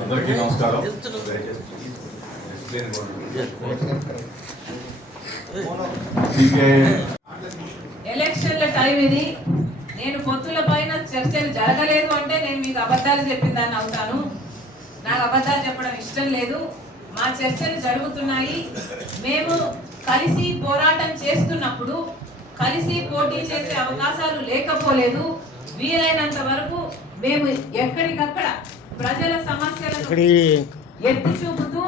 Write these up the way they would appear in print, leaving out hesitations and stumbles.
అందరికీ నమస్కారం. ఎలక్షన్ల టైం ఇది. నేను పొత్తుల పైన చర్చలు జరగలేదు అంటే నేను మీకు అబద్ధాలు చెప్పిన దాన్ని అవుతాను. నాకు అబద్ధాలు చెప్పడం ఇష్టం లేదు. మా చర్చలు జరుగుతున్నాయి. మేము కలిసి పోరాటం చేస్తున్నప్పుడు కలిసి పోటీ చేసే అవకాశాలు లేకపోలేదు. వీలైనంత వరకు మేము ఎక్కడికక్కడ ప్రజల సమస్యలను ఎత్తి చూపుతూ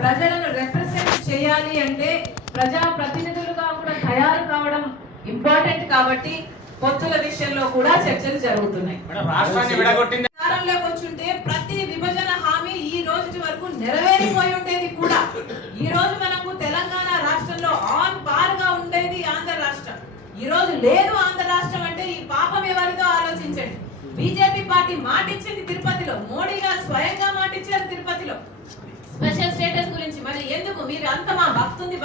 ప్రజలను రిప్రజెంట్ చేయాలి అంటే ప్రజా ప్రతినిధులుగా కూడా తయారు కావడం ఇంపార్టెంట్. కాబట్టి పొత్తుల విషయంలో కూడా చర్చలు జరుగుతున్నాయి. అధికారంలోకి వచ్చుంటే ప్రతి విభజన హామీ ఈ రోజు వరకు నెరవేరిపోయి ఉండేది కూడా. ఈ రోజు మనకు తెలంగాణ రాష్ట్రంలో ఆన్ పార్ గా ఉండేది ఆంధ్ర రాష్ట్రం. ఈ రోజు లేదు ఆంధ్ర రాష్ట్రం అంటే ఈ పాపం ఎవరిదో ఆలోచించండి. బీజేపీ పార్టీ మాటిచ్చింది తిరుపతిలో, మోడీ గారు స్వయంగా మాటిచ్చారు తిరుపతిలో స్పెషల్ స్టేటస్ గురించి. మరి ఎందుకు మీరు అంత మా భక్తుంది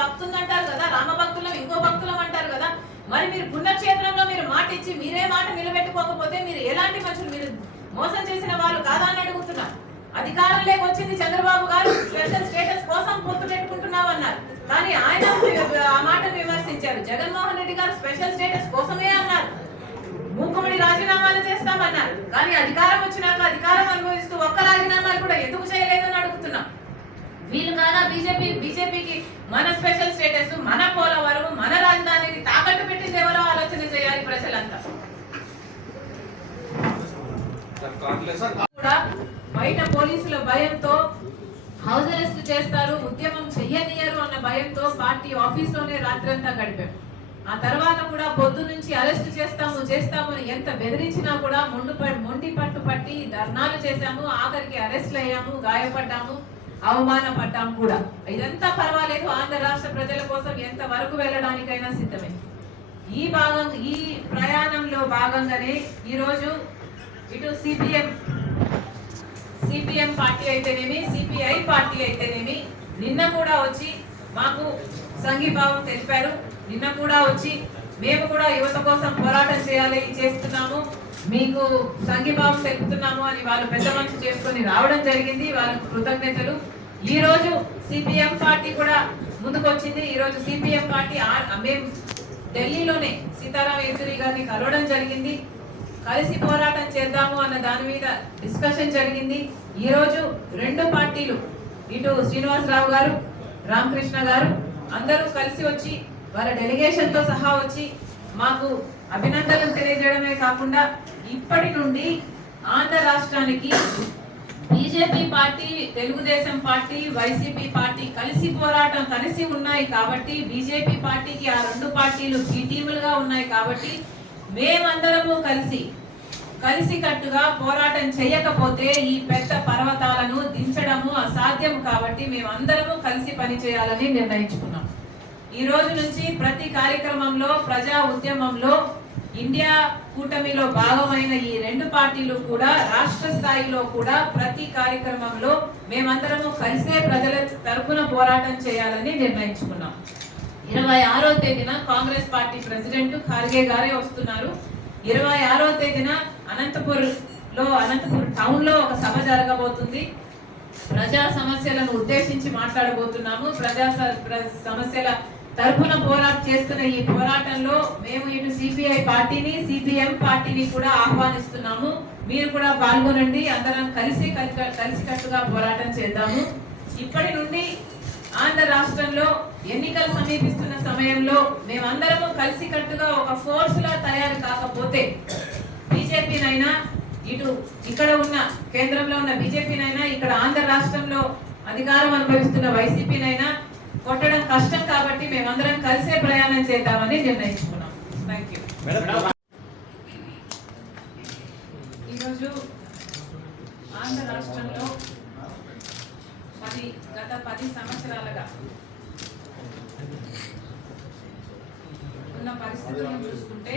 అంటారు కదా, రామ భక్తులం ఇంకో భక్తులం అంటారు కదా. మరి మీరు పుణ్యక్షేత్రంలో మీరు మాట ఇచ్చి మీరే మాట నిలబెట్టుకోకపోతే మీరు ఎలాంటి మనుషులు? మీరు మోసం చేసిన వాళ్ళు కాదా అని అడుగుతున్నారు. అధికారంలోకి వచ్చింది చంద్రబాబు గారు, స్పెషల్ స్టేటస్ కోసం పొత్తు పెట్టుకుంటున్నావు అన్నారు. కానీ ఆయన ఆ మాటను విమర్శించారు. జగన్మోహన్ రెడ్డి గారు స్పెషల్ స్టేటస్ కోసమే అన్నారు. మూకుమ్మడి రాజీనామాలు చేస్తామన్నారు. కానీ అధికారం వచ్చినాక అధికారం అనుభవిస్తూ ఒక్క రాజీనామాలు కూడా ఎందుకు చేయలేదని అడుగుతున్నాం. వీళ్ళు కాదా బీజేపీకి మన స్పెషల్ స్టేటస్, మన పోలవరం, మన రాజధానిని తాకట్టు పెట్టింది ఎవరో ఆలోచన చేయాలి ప్రజలంతా. కూడా బయట పోలీసుల భయంతో హౌస్ అరెస్ట్ చేస్తారు, ఉద్యమం చెయ్యనియరు అన్న భయంతో పార్టీ ఆఫీస్ లోనే రాత్రంతా గడిపాం. ఆ తర్వాత కూడా పొద్దు నుంచి అరెస్ట్ చేస్తాము ఎంత బెదిరించినా కూడా మొండి పట్టు పట్టి ధర్నాలు చేశాము. ఆఖరికి అరెస్ట్లు అయ్యాము, గాయపడ్డాము, అవమానపడ్డాము కూడా. ఇదంతా పర్వాలేదు. ఆంధ్ర రాష్ట్ర ప్రజల కోసం ఎంత వరకు వెళ్ళడానికైనా సిద్ధమే. ఈ ప్రయాణంలో భాగంగానే ఈరోజు ఇటు సిపిఎం పార్టీ అయితేనేమి, సిపిఐ పార్టీ అయితేనేమి నిన్న కూడా వచ్చి మాకు సంఘీభావం తెలిపారు. నిన్న కూడా వచ్చి మేము కూడా యువత కోసం పోరాటం చేస్తున్నాము, మీకు సంఘీభావం తెలుపుతున్నాము అని వాళ్ళు పెద్ద మనసు చేసుకొని రావడం జరిగింది. వాళ్ళకు కృతజ్ఞతలు. ఈ రోజు సిపిఎం పార్టీ కూడా ముందుకొచ్చింది. ఈ రోజు సిపిఎం పార్టీ మేము ఢిల్లీలోనే సీతారాం యేచూరి గారిని కలవడం జరిగింది. కలిసి పోరాటం చేద్దాము అన్న దాని మీద డిస్కషన్ జరిగింది. ఈ రోజు రెండు పార్టీలు, ఇటు శ్రీనివాసరావు గారు, రామకృష్ణ గారు అందరూ కలిసి వచ్చి వాళ్ళ డెలిగేషన్ తో సహా వచ్చి మాకు అభినందనలు తెలియజేయడమే కాకుండా ఇప్పటి నుండి ఆంధ్ర రాష్ట్రానికి BJP party, Telugu Desam party, YCP party కలిసి ఉన్నాయి కాబట్టి, బీజేపీ పార్టీకి ఆ రెండు పార్టీలు టీములుగా ఉన్నాయి కాబట్టి మేమందరము కలిసి కట్టుగా పోరాటం చేయకపోతే ఈ పెద్ద పర్వతాలను దించడము అసాధ్యం. కాబట్టి మేమందరము కలిసి పనిచేయాలని నిర్ణయించుకున్నాం. ఈ రోజు నుంచి ప్రతి కార్యక్రమంలో, ప్రజా ఉద్యమంలో, ఇండియా కూటమిలో భాగమైన ఈ రెండు పార్టీలు కూడా రాష్ట్ర స్థాయిలో కూడా ప్రతి కార్యక్రమంలో మేమందరము కలిసే ప్రజల తరపున పోరాటం చేయాలని నిర్ణయించుకున్నాం. 26వ తేదీన కాంగ్రెస్ పార్టీ ప్రెసిడెంట్ ఖార్గే గారే వస్తున్నారు. 26వ తేదీన అనంతపూర్ టౌన్ లో ఒక సభ జరగబోతుంది. ప్రజా సమస్యలను ఉద్దేశించి మాట్లాడబోతున్నాము. ప్రజా సమస్యల తరపున పోరాటం చేస్తున్న ఈ పోరాటంలో మేము ఇటు సిపిఐ పార్టీని, సిపిఎం పార్టీని కూడా ఆహ్వానిస్తున్నాము. మీరు కూడా పాల్గొనండి. అందరం కలిసికట్టుగా పోరాటం చేద్దాము. ఇప్పటి నుండి ఆంధ్ర రాష్ట్రంలో ఎన్నికలు సమీపిస్తున్న సమయంలో మేమందరము కలిసికట్టుగా ఒక ఫోర్స్ లా తయారు కాకపోతే బీజేపీనైనా, ఇక్కడ ఉన్న కేంద్రంలో ఉన్న బీజేపీనైనా, ఇక్కడ ఆంధ్ర రాష్ట్రంలో అధికారం అనుభవిస్తున్న వైసీపీనైనా కొట్టడం కష్టం. కాబట్టి మేమందరం కలిసే ప్రయాణం చేద్దామని నిర్ణయించుకున్నాం. Thank you. ఈరోజు ఆంధ్ర రాష్ట్రంలో గత 10 సంవత్సరాలుగా ఉన్న పరిస్థితులను చూసుకుంటే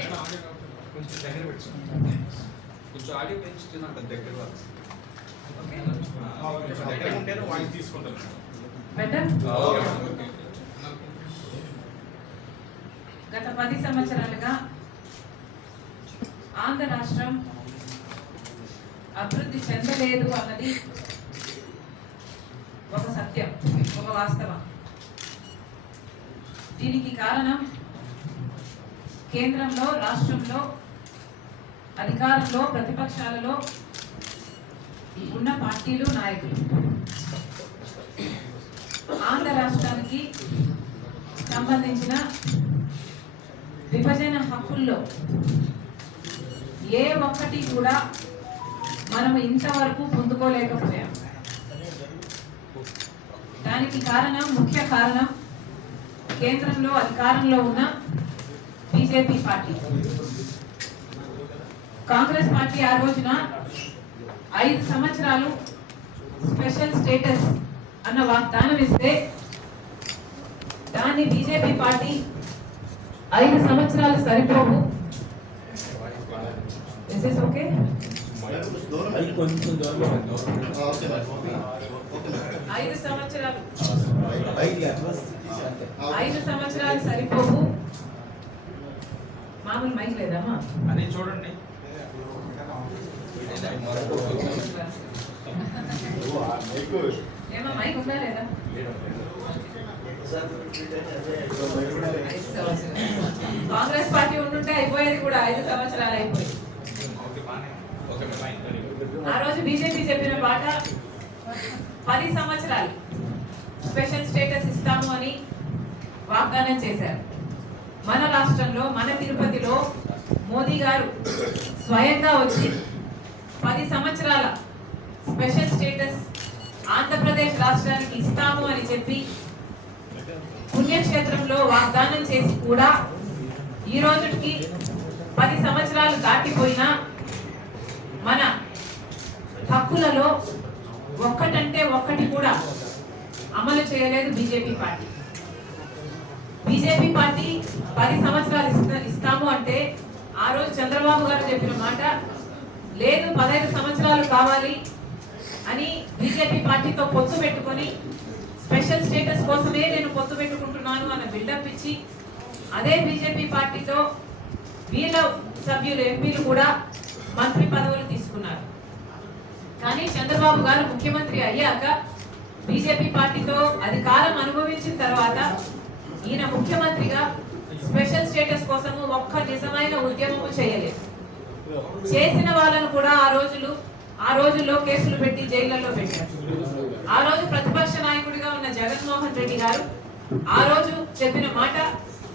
గత 10 సంవత్సరాలుగా ఆంధ్ర రాష్ట్రం అభివృద్ధి చెందలేదు అన్నది ఒక సత్యం, ఒక వాస్తవం. దీనికి కారణం కేంద్రంలో, రాష్ట్రంలో, అధికారంలో, ప్రతిపక్షాలలో ఉన్న పార్టీలు, నాయకులు. ఆంధ్ర రాష్ట్రానికి సంబంధించిన విభజన హక్కుల్లో ఏ ఒక్కటి కూడా మనం ఇంతవరకు పొందుకోలేకపోయాం. దానికి కారణం, ముఖ్య కారణం కేంద్రంలో అధికారంలో ఉన్న బీజేపీ పార్టీ. కాంగ్రెస్ పార్టీ ఆ రోజున 5 సంవత్సరాలు స్పెషల్ స్టేటస్ అన్న వాగ్దానం ఇస్తే దాన్ని బీజేపీ పార్టీ 5 సంవత్సరాలు సరిపోవు. Is this okay? 5 సంవత్సరాలు సరిపోవు. మామూలు మైక్ లేదమ్మా అని చూడండి. ఏమో మైక్ ఉందా లేదా? కాంగ్రెస్ పార్టీ ఉండుంటే అయిపోయేది కూడా, 5 సంవత్సరాలు అయిపోయింది. ఆ రోజు బీజేపీ చెప్పిన మాట 10 సంవత్సరాలు స్పెషల్ స్టేటస్ ఇస్తాము అని వాగ్దానం చేశారు. మన రాష్ట్రంలో, మన తిరుపతిలో మోదీ గారు స్వయంగా వచ్చి 10 సంవత్సరాల స్పెషల్ స్టేటస్ ఆంధ్రప్రదేశ్ రాష్ట్రానికి ఇస్తాము అని చెప్పి పుణ్యక్షేత్రంలో వాగ్దానం చేసి కూడా ఈ రోజుకి 10 సంవత్సరాలు దాటిపోయినా మన హక్కులలో ఒక్కటంటే ఒక్కటి కూడా అమలు చేయలేదు బీజేపీ పార్టీ. బీజేపీ పార్టీ 10 సంవత్సరాలు ఇస్తాము అంటే ఆ రోజు చంద్రబాబు గారు చెప్పిన మాట లేదు, 15 సంవత్సరాలు కావాలి అని బీజేపీ పార్టీతో పొత్తు పెట్టుకొని స్పెషల్ స్టేటస్ కోసమే నేను పొత్తు పెట్టుకుంటున్నాను అన్న బిల్డప్ ఇచ్చి అదే బీజేపీ పార్టీతో వీళ్ళ సభ్యులు, ఎంపీలు కూడా మంత్రి పదవులు తీసుకున్నారు. కానీ చంద్రబాబు గారు ముఖ్యమంత్రి అయ్యాక బీజేపీ పార్టీతో అధికారం అనుభవించిన తర్వాత ఈయన ముఖ్యమంత్రిగా స్పెషల్ స్టేటస్ కోసము ఒక్క నిజమైన ఉద్యమము చేయలేదు. చేసిన వాళ్ళను కూడా ఆ రోజుల్లో కేసులు పెట్టి జైళ్లలో పెట్టారు. ఆ రోజు ప్రతిపక్ష నాయకుడిగా ఉన్న జగన్మోహన్ రెడ్డి గారు ఆ రోజు చెప్పిన మాట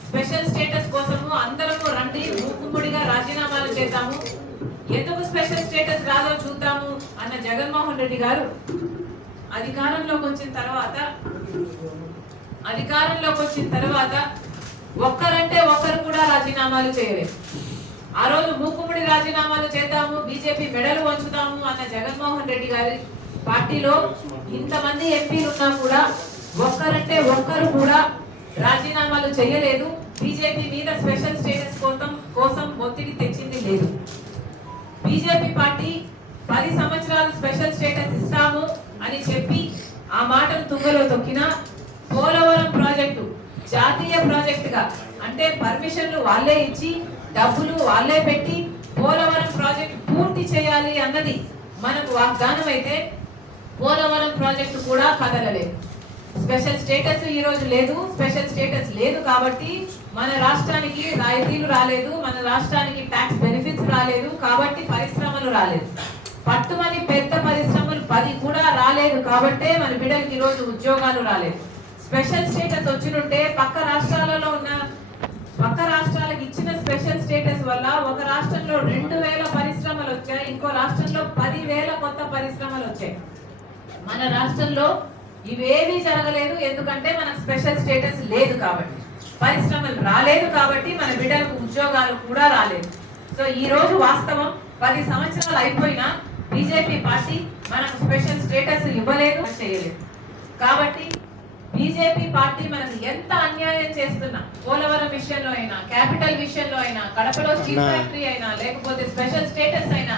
స్పెషల్ స్టేటస్ కోసము అందరము రండి, మూకుమ్మడిగా రాజీనామాలు చేద్దాము, ఎందుకు స్పెషల్ స్టేటస్ రాదో చూద్దాము అన్న జగన్మోహన్ రెడ్డి గారు అధికారంలోకి వచ్చిన తర్వాత ఒక్కరంటే ఒక్కరు కూడా రాజీనామాలు చేయలేదు. ఆ రోజు మూకుమ్మడి రాజీనామాలు చేద్దాము, బీజేపీ మెడలు వంచుతాము అన్న జగన్మోహన్ రెడ్డి గారి పార్టీలో ఇంతమంది ఎంపీలు ఉన్నా కూడా ఒక్కరంటే ఒక్కరు కూడా రాజీనామాలు చేయలేదు. బీజేపీ మీద స్పెషల్ స్టేటస్ కోసం ఒత్తిడి తెచ్చింది లేదు. బీజేపీ పార్టీ 10 సంవత్సరాలు స్పెషల్ స్టేటస్ ఇస్తాము అని చెప్పి ఆ మాటను తుంగలో తొక్కిన పోలవరం ప్రాజెక్టు జాతీయ ప్రాజెక్టుగా, అంటే పర్మిషన్లు వాళ్ళే ఇచ్చి డబ్బులు వాళ్ళే పెట్టి పోలవరం ప్రాజెక్టు పూర్తి చేయాలి అన్నది మనకు వాగ్దానం అయితే పోలవరం ప్రాజెక్టు కూడా కదలలేదు. స్పెషల్ స్టేటస్ ఈ రోజు లేదు. స్పెషల్ స్టేటస్ లేదు కాబట్టి మన రాష్ట్రానికి రాయితీలు రాలేదు, మన రాష్ట్రానికి ట్యాక్స్ బెనిఫిట్స్ రాలేదు, కాబట్టి పరిశ్రమలు రాలేదు. పట్టుమని పెద్ద పరిశ్రమలు 10 కూడా రాలేదు కాబట్టే మన బిడ్డలకి ఈ రోజు ఉద్యోగాలు రాలేదు. స్పెషల్ స్టేటస్ వచ్చినుంటే పక్క రాష్ట్రాలకు ఇచ్చిన స్పెషల్ స్టేటస్ వల్ల ఒక రాష్ట్రంలో 2000 పరిశ్రమలు వచ్చాయి, ఇంకో రాష్ట్రంలో 10,000 కొత్త పరిశ్రమలు వచ్చాయి. మన రాష్ట్రంలో ఇవేమీ జరగలేదు. ఎందుకంటే మనకు స్పెషల్ స్టేటస్ లేదు కాబట్టి, పరిశ్రమలు రాలేదు కాబట్టి మన బిడ్డలకు ఉద్యోగాలు కూడా రాలేదు. సో ఈ రోజు వాస్తవం 10 సంవత్సరాలు అయిపోయినా బీజేపీ పార్టీ మనకు స్పెషల్ స్టేటస్ ఇవ్వలేదు, చేయలేదు. కాబట్టి బీజేపీ పార్టీ మనకు ఎంత అన్యాయం చేస్తున్నా, పోలవరం విషయంలో అయినా, క్యాపిటల్ విషయంలో అయినా, కడపలో స్టీల్ ఫ్యాక్టరీ అయినా, లేకపోతే స్పెషల్ స్టేటస్ అయినా,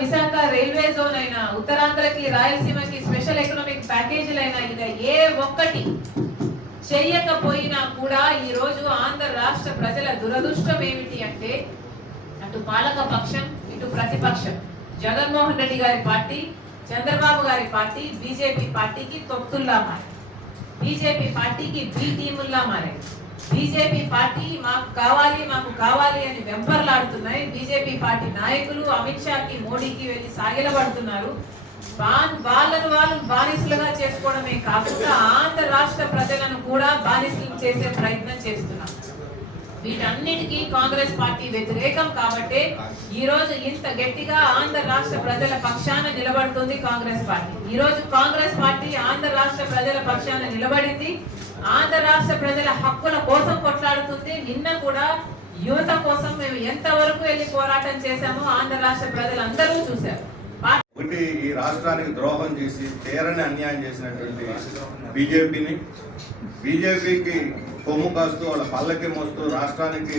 విశాఖ రైల్వే జోన్ అయినా, ఉత్తరాంధ్రకి రాయలసీమకి స్పెషల్ ఎకనామిక్ ప్యాకేజీలైనా, ఇది ఏ ఒక్కటి చేయకపోయినా కూడా ఈ రోజు ఆంధ్ర రాష్ట్ర ప్రజల దురదృష్టం ఏమిటి అంటే అటు పాలక పక్షం ఇటు ప్రతిపక్షం జగన్మోహన్ రెడ్డి గారి పార్టీ, చంద్రబాబు గారి పార్టీ బీజేపీ పార్టీకి తొత్తుల్లా మారాయి. బీజేపీ పార్టీకి బి టీముల్లా మారాయి. బీజేపీ పార్టీ మాకు కావాలి అని వెంపర్లాడుతున్నాయి. బీజేపీ పార్టీ నాయకులు అమిత్ షాకి, మోడీకి వెళ్ళి సాగిలపడుతున్నారు. వాళ్ళు బానిసలుగా చేసుకోవడమే కాకుండా ఆంధ్ర రాష్ట్ర ప్రజలను కూడా బానిసలు చేసే ప్రయత్నం చేస్తున్నారు. వీటన్నిటికీ కాంగ్రెస్ పార్టీ వ్యతిరేకం కాబట్టి ఈ రోజు ఇంత గట్టిగా ఆంధ్ర రాష్ట్ర ప్రజల పక్షాన నిలబడుతుంది కాంగ్రెస్ పార్టీ. ఈ రోజు కాంగ్రెస్ పార్టీ ఆంధ్ర రాష్ట్ర ప్రజల పక్షాన నిలబడింది. ఆంధ్ర రాష్ట్ర ప్రజల హక్కుల కోసం కొట్లాడుతుంది. నిన్న కూడా యువత కోసం మేము ఎంతవరకు వెళ్ళి పోరాటం చేశామో ఆంధ్ర రాష్ట్ర ప్రజలందరూ చూశారు. ఒకటి, ఈ రాష్ట్రానికి ద్రోహం చేసి తీరని అన్యాయం చేసినటువంటి బీజేపీకి కొమ్ము కాస్తూ వాళ్ళ పల్లకి మోస్తూ రాష్ట్రానికి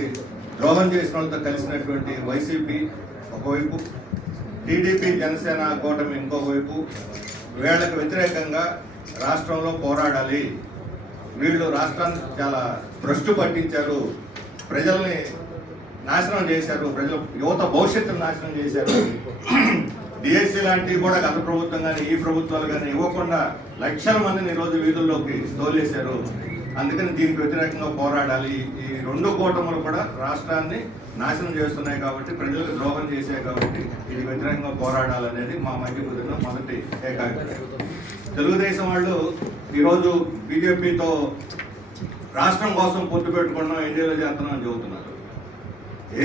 ద్రోహం చేసిన వాళ్ళతో కలిసినటువంటి వైసీపీ ఒకవైపు, టీడీపీ జనసేన కూటమి ఇంకోవైపు, వీళ్ళకి వ్యతిరేకంగా రాష్ట్రంలో పోరాడాలి. వీళ్ళు రాష్ట్రాన్ని చాలా భ్రష్టు పట్టించారు, ప్రజల్ని నాశనం చేశారు, ప్రజల యువత భవిష్యత్తును నాశనం చేశారు. డిఎస్సీ లాంటివి కూడా గత ప్రభుత్వం కానీ ఈ ప్రభుత్వాలు కానీ ఇవ్వకుండా లక్షల మందిని ఈరోజు వీధుల్లోకి తోలేశారు. అందుకని దీనికి వ్యతిరేకంగా పోరాడాలి. ఈ రెండు కూటములు కూడా రాష్ట్రాన్ని నాశనం చేస్తున్నాయి కాబట్టి, ప్రజలకు ద్రోహం చేశాయి కాబట్టి ఇది వ్యతిరేకంగా పోరాడాలనేది మా మధ్య కుదిరిన మొదటి ఏకాభిప్రాయం. తెలుగుదేశం వాళ్ళు ఈరోజు బీజేపీతో రాష్ట్రం కోసం పొత్తు పెట్టుకున్నాం, ఎన్డీఏలో చేస్తున్నాం అని చెబుతున్నారు.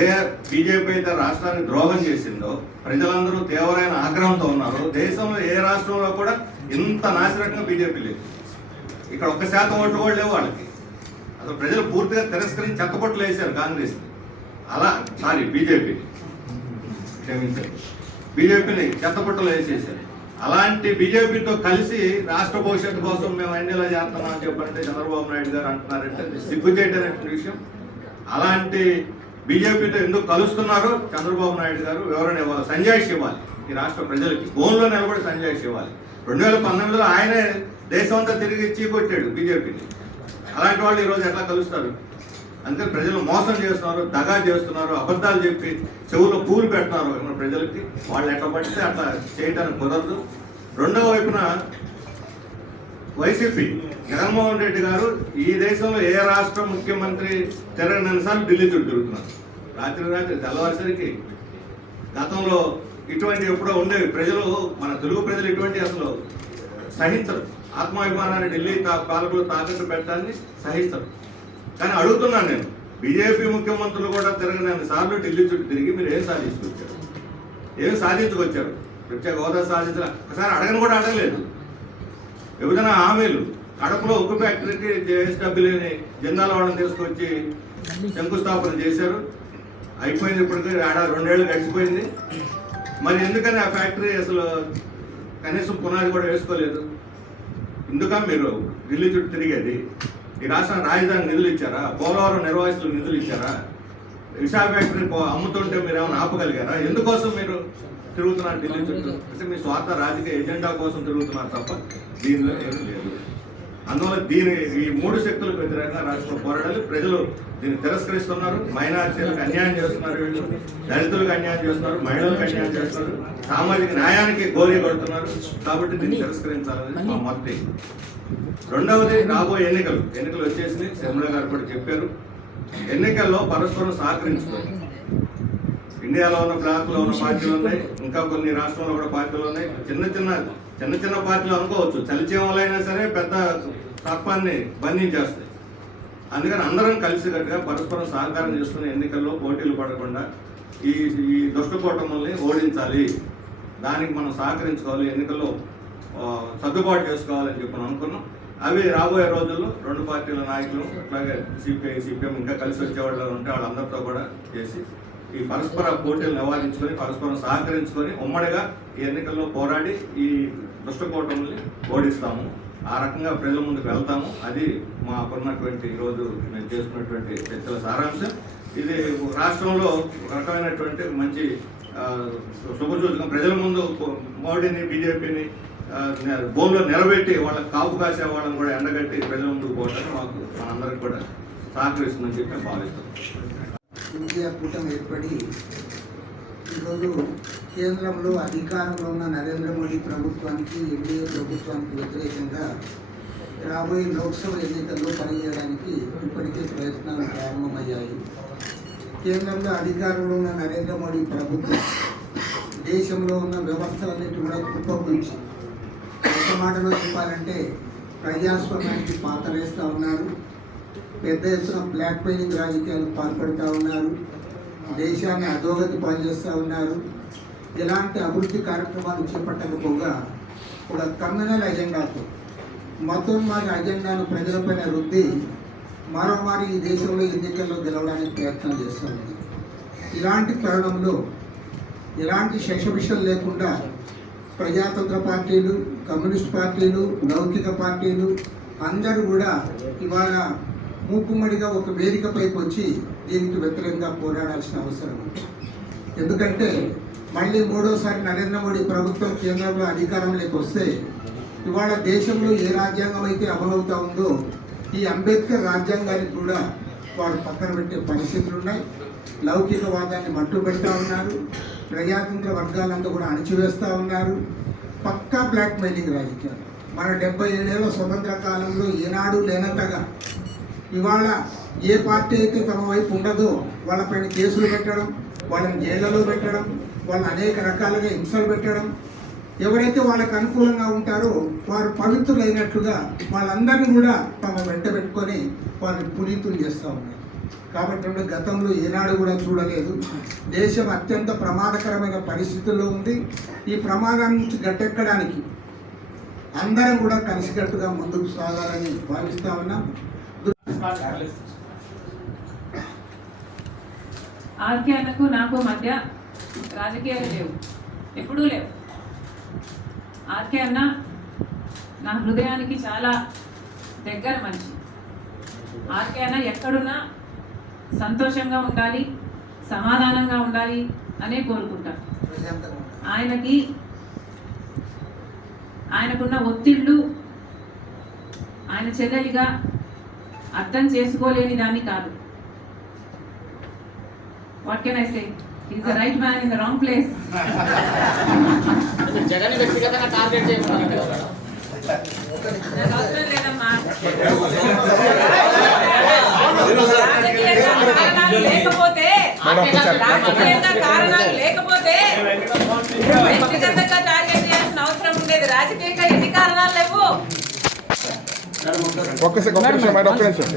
ఏ బీజేపీ అయితే రాష్ట్రాన్ని ద్రోహం చేసిందో ప్రజలందరూ తీవ్రమైన ఆగ్రహంతో ఉన్నారు. దేశంలో ఏ రాష్ట్రంలో కూడా ఇంత నాశనకంగా బీజేపీ లేదు. ఇక్కడ 1% ఓట్లు కూడా లేవు వాళ్ళకి. అసలు ప్రజలు పూర్తిగా తిరస్కరించి చెత్తపొట్లు వేశారు కాంగ్రెస్. బీజేపీని క్షమించారు, బీజేపీని చెత్తపొట్టలు వేసేసారు. అలాంటి బీజేపీతో కలిసి రాష్ట్ర భవిష్యత్తు కోసం మేము ఎన్డీఏలో చేస్తున్నాం అని చెప్పంటే చంద్రబాబు నాయుడు గారు అంటున్నారంటే సిగ్గుచేటైనటువంటి విషయం. అలాంటి బీజేపీతో ఎందుకు కలుస్తున్నారో చంద్రబాబు నాయుడు గారు వివరణ ఇవ్వాలి, సంజాయిషి ఇవ్వాలి. ఈ రాష్ట్ర ప్రజలకి ఫోన్లో నిలబడి సంజాయిషి ఇవ్వాలి. 2019లో ఆయనే దేశం అంతా తిరిగి చీకొట్టాడు బీజేపీని. అలాంటి వాళ్ళు ఈరోజు ఎట్లా కలుస్తారు? అందుకని ప్రజలు మోసం చేస్తున్నారు, దగా చేస్తున్నారు, అబద్ధాలు చెప్పి చెవుల్లో పూలు పెడుతున్నారు మన ప్రజలకి. వాళ్ళు ఎట్లా పడితే అట్లా చేయడానికి కుదరదు. రెండవ వైపున వైసీపీ జగన్మోహన్ రెడ్డి గారు ఈ దేశంలో ఏ రాష్ట్ర ముఖ్యమంత్రి తిరగనిసార్లు ఢిల్లీ చుట్టూ తిరుగుతున్నారు. రాత్రి తెల్లవారిసరికి గతంలో ఇటువంటి ఎప్పుడో ఉండేవి. ప్రజలు, మన తెలుగు ప్రజలు ఇటువంటి అసలు సహించరు. ఆత్మాభిమానాన్ని ఢిల్లీ పాలకులు తాకట్టు పెట్టడాన్ని సహించరు. కానీ అడుగుతున్నాను నేను, బీజేపీ ముఖ్యమంత్రులు కూడా తిరగని సార్లు ఢిల్లీ చుట్టూ తిరిగి మీరు ఏం సాధించుకొచ్చారు? ఏం సాధించుకొచ్చారు? ప్రత్యేక హోదా సాధించిన ఒకసారి అడగని కూడా అడగలేదు. విభజన హామీలు, కడపలో ఉక్కు ఫ్యాక్టరీకి జేఎస్డబ్ల్యూని జిందాల్ వాళ్ళని తీసుకొచ్చి శంకుస్థాపన చేశారు. అయిపోయింది, ఇప్పటికీ 2 ఏళ్ళు గడిచిపోయింది. మరి ఎందుకని ఆ ఫ్యాక్టరీ అసలు కనీసం పునాది కూడా వేసుకోలేదు? ఎందుక మీరు ఢిల్లీ చుట్టూ తిరిగేది? ఈ రాష్ట్రానికి రాజధాని నిధులు ఇచ్చారా? పోలవరం నిర్వాసితులకు నిధులు ఇచ్చారా? విశాఖ ఫ్యాక్టరీ అమ్ముతుంటే మీరు ఏమైనా ఆపగలిగారా? ఎందుకోసం మీరు తిరుగుతున్నారు ఢిల్లీ చుట్టూ? అంటే మీ స్వార్థ రాజకీయ ఎజెండా కోసం తిరుగుతున్నారు తప్ప దీనిలో ఏమీ లేదు. అందువల్ల ఈ 3 శక్తులకు వ్యతిరేకంగా రాష్ట్రంలో పోరాడాలి. ప్రజలు దీన్ని తిరస్కరిస్తున్నారు. మైనారిటీలకు అన్యాయం చేస్తున్నారు, వీళ్ళు దళితులకు అన్యాయం చేస్తున్నారు, మహిళలకు అన్యాయం చేస్తున్నారు, సామాజిక న్యాయానికి గోలీ కొడుతున్నారు. కాబట్టి దీన్ని తిరస్కరించాలని మా మొదటి. రెండవది, రాబోయే ఎన్నికలు వచ్చేసి శర్మిల గారు కూడా చెప్పారు. ఎన్నికల్లో పరస్పరం సహకరించుకోవాలి. ఇండియాలో ఉన్న బ్లాక్లో ఉన్న పార్టీలు ఉన్నాయి, ఇంకా కొన్ని రాష్ట్రంలో కూడా పార్టీలు ఉన్నాయి. చిన్న పార్టీలు అనుకోవచ్చు, చలిచీమలైనా సరే పెద్ద తత్వాన్ని బంధించేస్తాయి. అందుకని అందరం కలిసికట్టుగా పరస్పరం సహకారం చేసుకుని ఎన్నికల్లో పోటీలు పడకుండా ఈ దుష్ట కూటముల్ని ఓడించాలి. దానికి మనం సహకరించుకోవాలి, ఎన్నికల్లో సర్దుబాటు చేసుకోవాలని చెప్పి అనుకున్నాం. అవి రాబోయే రోజుల్లో 2 పార్టీల నాయకులు, అట్లాగే సిపిఐ, సిపిఎం ఇంకా కలిసి వచ్చేవాళ్ళు ఉంటే వాళ్ళందరితో కూడా చేసి ఈ పరస్పర పోటీలు నివారించుకొని పరస్పరం సహకరించుకొని ఉమ్మడిగా ఈ ఎన్నికల్లో పోరాడి ఈ దుష్టకూటముల్ని ఓడిస్తాము. ఆ రకంగా ప్రజల ముందుకు వెళ్తాము. అది మాకున్నటువంటి ఈరోజు మేము చేసుకున్నటువంటి చర్చల సారాంశం. ఇది రాష్ట్రంలో రకమైనటువంటి మంచి శుభసూచకం. ప్రజల ముందు మోడీని, బీజేపీని భూమిలో నిలబెట్టి వాళ్ళకి కాపు కాసే వాళ్ళని కూడా ఎండగట్టి ప్రజల ముందుకు పోవడానికి మాకు మనందరికి కూడా సహకరిస్తుందని చెప్పి భావిస్తాం. ఇండియా కూటమి ఏర్పడి ఈరోజు కేంద్రంలో అధికారంలో ఉన్న నరేంద్ర మోడీ ప్రభుత్వానికి ఎన్డీఏ ప్రభుత్వానికి వ్యతిరేకంగా రాబోయే లోక్సభ ఎన్నికల్లో పనిచేయడానికి ఇప్పటికే ప్రయత్నాలు ప్రారంభమయ్యాయి. కేంద్రంలో అధికారంలో ఉన్న నరేంద్ర మోడీ ప్రభుత్వం దేశంలో ఉన్న వ్యవస్థలన్నిటి కూడా కుప్పకూల్చి ఒక మాటలో చెప్పాలంటే ప్రజాస్వామ్యానికి పాతరేస్తూ ఉన్నారు. పెద్ద ఎత్తున బ్లాక్ మెయిలింగ్ రాజకీయాలు పాల్పడుతూ ఉన్నారు. దేశాన్ని అధోగతి పాల్చేస్తూ ఉన్నారు. ఎలాంటి అభివృద్ధి కార్యక్రమాలు చేపట్టకపోగా ఒక కమ్యూనల్ ఎజెండాతో మతోన్మాద అజెండాను ప్రజలపైన రుద్ది మరోమారి ఈ దేశంలో ఎన్నికల్లో గెలవడానికి ప్రయత్నం చేస్తుంది. ఇలాంటి తరుణంలో ఎలాంటి శశవిషం లేకుండా ప్రజాతంత్ర పార్టీలు, కమ్యూనిస్ట్ పార్టీలు, లౌకిక పార్టీలు అందరూ కూడా ఇవాళ మూకుమ్మడిగా ఒక వేదికపైకి వచ్చి దీనికి వ్యతిరేకంగా పోరాడాల్సిన అవసరం ఉంది. ఎందుకంటే మళ్ళీ మూడోసారి నరేంద్ర మోడీ ప్రభుత్వం కేంద్రంలో అధికారంలోకి వస్తే ఇవాళ దేశంలో ఏ రాజ్యాంగం అయితే అమలవుతా ఉందో ఈ అంబేద్కర్ రాజ్యాంగానికి కూడా వారు పక్కన పెట్టే పరిస్థితులు ఉన్నాయి. లౌకికవాదాన్ని మట్టు పెడతా ఉన్నారు. ప్రజాతంత్ర వర్గాలంతా కూడా అణిచివేస్తూ ఉన్నారు. పక్కా బ్లాక్ మెయిలింగ్ రాజకీయాలు. మన 77 ఏళ్ల స్వతంత్ర కాలంలో ఏనాడు లేనంతగా ఇవాళ ఏ పార్టీ అయితే తమ వైపు ఉండదో వాళ్ళపైన కేసులు పెట్టడం, వాళ్ళని జైళ్లలో పెట్టడం, వాళ్ళని అనేక రకాలుగా హింసలు పెట్టడం, ఎవరైతే వాళ్ళకు అనుకూలంగా ఉంటారో వారు పవిత్రులైనట్లుగా వాళ్ళందరినీ కూడా తమ వెంట పెట్టుకొని వారిని పునీతులు చేస్తూ ఉన్నారు. కాబట్టి గతంలో ఏనాడు కూడా చూడలేదు. దేశం అత్యంత ప్రమాదకరమైన పరిస్థితుల్లో ఉంది. ఈ ప్రమాదం నుంచి గట్టెక్కడానికి అందరం కూడా కలిసికట్టుగా ముందుకు సాగాలని భావిస్తా ఉన్నాం. ఆర్కే అన్నకు నాకు మధ్య రాజకీయాలు లేవు, ఎప్పుడూ లేవు. ఆర్కే అన్న నా హృదయానికి చాలా దగ్గర మనిషి. ఆర్కే అన్న ఎక్కడున్నా సంతోషంగా ఉండాలి, సమాధానంగా ఉండాలి అనే కోరుకుంటాను. ఆయనకున్న ఒత్తిళ్ళు ఆయన చెల్లెలిగా అర్థం చేసుకోలేని దాన్ని కాదు. What can I say, is the right man in the wrong place. Jagan వ్యక్తిగతంగా టార్గెట్ చేయమన్నారు. నాకు అవసరం లేదమ్మా. రాజకీయంగా కారణాలు లేకపోతే వ్యక్తిగతంగా టార్గెట్ చేయాల్సిన అవసరం ఉండేది. రాజకీయంగా ఎన్ని కారణాలు లేవు. ఒక్క నిమిషం మేడం, ఒక్క నిమిషం.